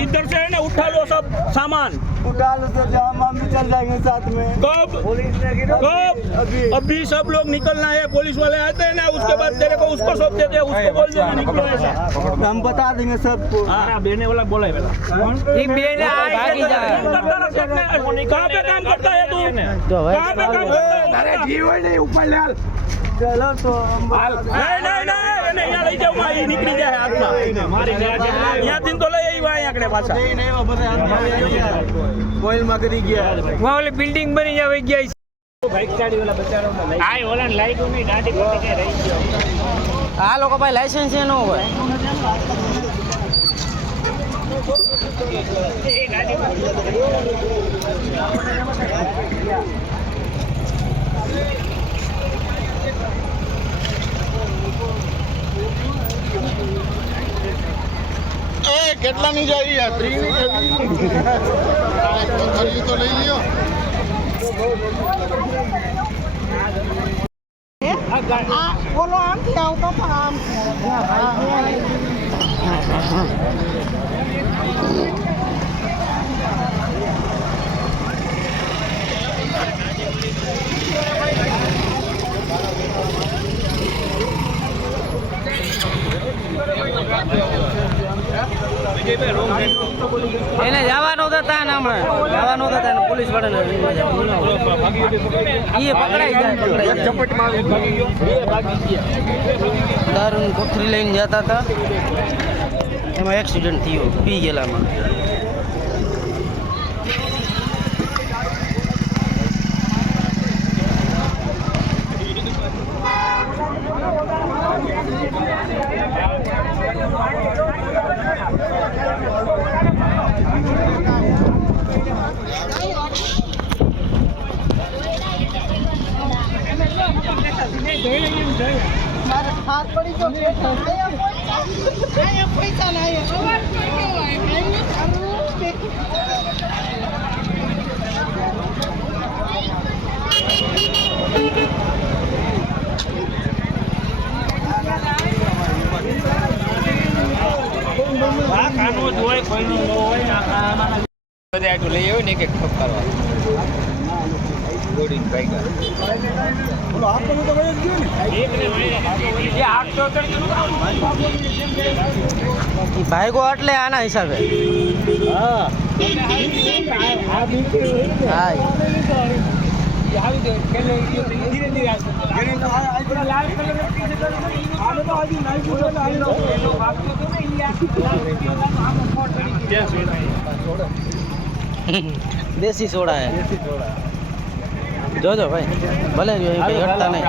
इधर से है ना, उठा लो सब सामान, उठा लो तो हम भी चल जाएंगे साथ में। कब अभी सब लोग निकलना है, पुलिस वाले आते हैं ना, उसके बाद तेरे को उसको सौंप देते हैं, उसको बोल दो निकलो ऐसा, हम बता देंगे सबको। बेने वाला बोला है कहाँ पे काम करता है तू, कहाँ पे काम करता है? नहीं ऊपर ले चलो तो नहीं यहाँ लई जाओ, माँ निकली जाए हाथમાં यहाँ दिन तो લઈ આવ્યા અહીં આકડે પાછા કોઈલ માં કરી ગયા वहाँ वाली बिल्डिंग बनी जावे गया બાઈક ગાડી વાળા બચારા આય ઓલા લાઈટ ની ગાડી પડી કે રહી ગયો આ લોકો ભાઈ લાયસન્સ એ ન હોય એ ગાડી કેટલા ની જાય યાત્રી ની તો લઈ લ્યો બોલો આમથી આવતો પણ આમ એને જવાનું હતા ને હમણાં જવાનું હતા ને પોલીસ વાળાને એ પકડાઈ ગયા દારૂની કોથળી લઈને જતા હતા એમાં એક્સિડન્ટ થયો પી ગયેલામાં હાથ પડી તો પૈસા લઈ આવ્યો ને એક ઠપકારવા ભાઈગો એટલે આના હિસાબે દેશી સોડા હે જોજો ભાઈ ભલે હટતા નહીં